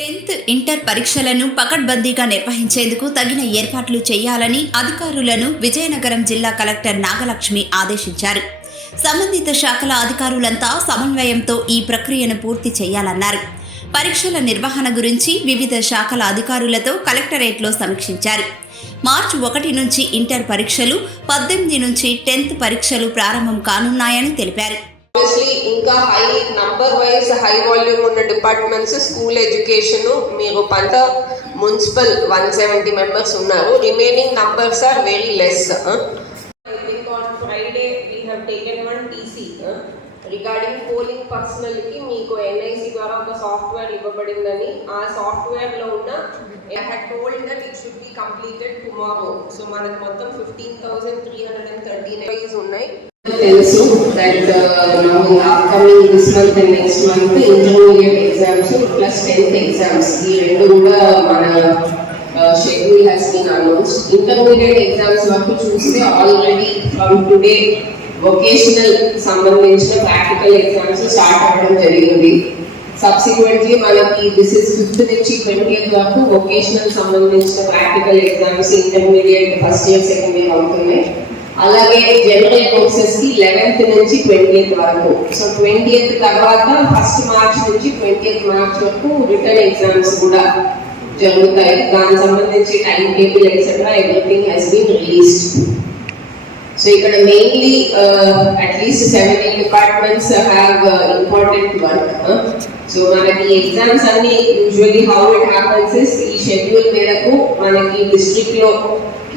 10th inter పరీక్షలను పకడ్బందీగా నిర్వహించేందుకు తగిన ఏర్పాట్లు చేయాలని అధికారులను విజయనగరం జిల్లా కలెక్టర్ నాగలక్ష్మి ఆదేశించారు. సంబంధిత శాఖల అధికారులంతా సమన్వయంతో ఈ ప్రక్రియను పూర్తి చేయాలన్నారు. పరీక్షల నిర్వహణ గురించి వివిధ శాఖల అధికారులతో కలెక్టరేట్లో సమీక్షించారు. మార్చి 1 నుంచి ఇంటర్ పరీక్షలు, 18 నుంచి 10th పరీక్షలు ప్రారంభం కానున్నాయని తెలిపారు. ఇంకా high number wise high volume ఉన్న డిపార్ట్మెంట్స్ స్కూల్ ఎడ్యుకేషన్ మీరు పంట మున్సిపల్ 170 మెంబర్స్ ఉన్నారు. Remaining numbers are very less. I think on Friday we have taken one TC regarding polling personnel కి మీకు NIC ద్వారా ఒక సాఫ్ట్వేర్ ఇవ్వబడిందని. ఆ సాఫ్ట్వేర్ లో ఉన్న I had told that it should be completed tomorrow. So మనకు మొత్తం 15,313 employees ఉన్నాయి. తెలుసు that upcoming this month and next month intermediate exams plus 10th exams ఈ రెండు కూడా మన schedule has been announced. Intermediate exams వరకు చూస్తే already from today vocational సంబంధించిన ప్రాక్టికల్ ఎగ్జామ్స్ స్టార్ట్ అవ్వడం జరిగింది. సబ్సిక్వెంట్లీ మనకి this is 5th నుంచి 20th వరకు వొకేషనల్ సంబంధించిన practical exams intermediate first year second year అవుతున్నాయి. అలాగే జనరల్ కోర్సెస్ కి 11th నుంచి 20th వరకు. సో 20th తర్వాత 1st మార్చ్ నుంచి 20th మార్చ్ వరకు రిటర్న్ ఎగ్జామ్స్ కూడా జరుగుతాయి. దానికి సంబంధించి time table etcetera everything has been released. So ఇక్కడ mainly at least 7 departments have important work. So మనకి ఎగ్జామ్స్ అన్ని usually how it happens is ఈ షెడ్యూల్ మేరకు మనకి డిస్ట్రిక్ట్ లో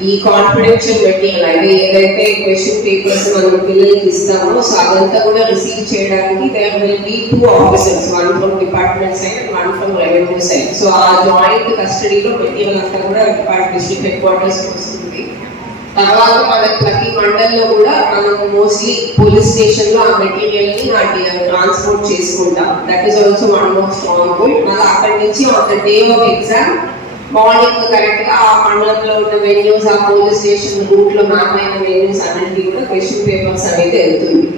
ఈ కాన్ఫిడెన్షియల్ మెటీరియల్ అంటే ఏదైతే క్వశ్చన్ పేపర్స్ మనం పిల్లలకి ఇస్తామో సో అదంతా కూడా రిసీవ్ చేయడానికి there will be 2 officers, one from department side and one from revenue side. So ఆ జాయింట్ కస్టడీలో మెటీరియల్ అంతా కూడా డిస్ట్రిక్ట్ హెడ్ క్వార్టర్స్ వస్తుంది. తర్వాత మనకి ప్రతి మండల్లో కూడా మనం మోస్ట్లీ పోలీస్ స్టేషన్ లో ఆ మెటీరియల్ ని ట్రాన్స్పోర్ట్ చేసుకుంటాం. That is also one more strong point. మళ్ళీ అక్కడి నుంచి on the day of exam morning correct గా ఆ మండలంలో ఉన్న వెన్యూస్, ఆ పోలీస్ స్టేషన్ రూట్ లో మ్యాప్ అయిన వెన్యూస్ అన్నింటికి కూడా క్వశ్చన్ పేపర్స్ అనేది వెళ్తుంది.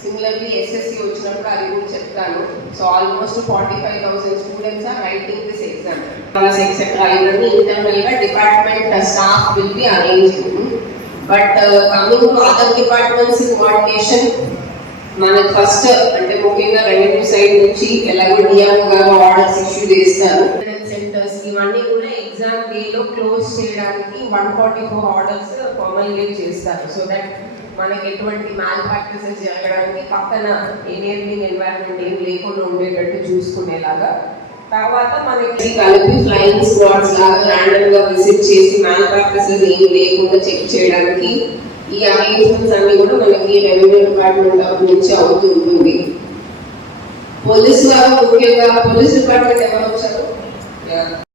సిమిలర్లీ ఎస్ఎస్సి వచ్చినప్పుడు అది కూడా చెప్తాను. So almost 45,000 students are writing this exam. Class etcetera ఇవన్నీ ఇంటర్నల్ గా department staff will be arranged. But coming to other departments coordination మనకి ఫస్ట్ అంటే ముఖ్యంగా రెవెన్యూ సైడ్ నుంచి ఎలాగో డిఆర్ఓ గారు ఆర్డర్స్ ఇష్యూ చేస్తారు. సెంటర్స్ ఇవన్నీ కూడా ఎగ్జామ్ డే లో క్లోజ్ చేయడానికి 144 ఆర్డర్స్ ఫార్మల్గా చేస్తారు. సో దట్ మనకి ఎటువంటి మ్యాల్ ప్రాక్టీసెస్ జరగడానికి పక్కన ఎనేబిలింగ్ ఎన్వైరన్మెంట్ ఏం లేకుండా ఉండేటట్టు చూసుకునేలాగా. తర్వాత మనకి కలిపి ఫ్లైయింగ్ స్క్వాడ్స్ లాగా ర్యాండమ్ గా విజిట్ చేసి మ్యాల్ ప్రాక్టీసెస్ ఏం లేకుండా చెక్ చేయడానికి ఈ అరేంజ్మెంట్స్ అన్ని కూడా మనకి రెవెన్యూ డిపార్ట్మెంట్ నుంచి అవుతూ ఉంటుంది. పోలీసు వారు ముఖ్యంగా పోలీస్ డిపార్ట్మెంట్ ఎవరు వచ్చారు?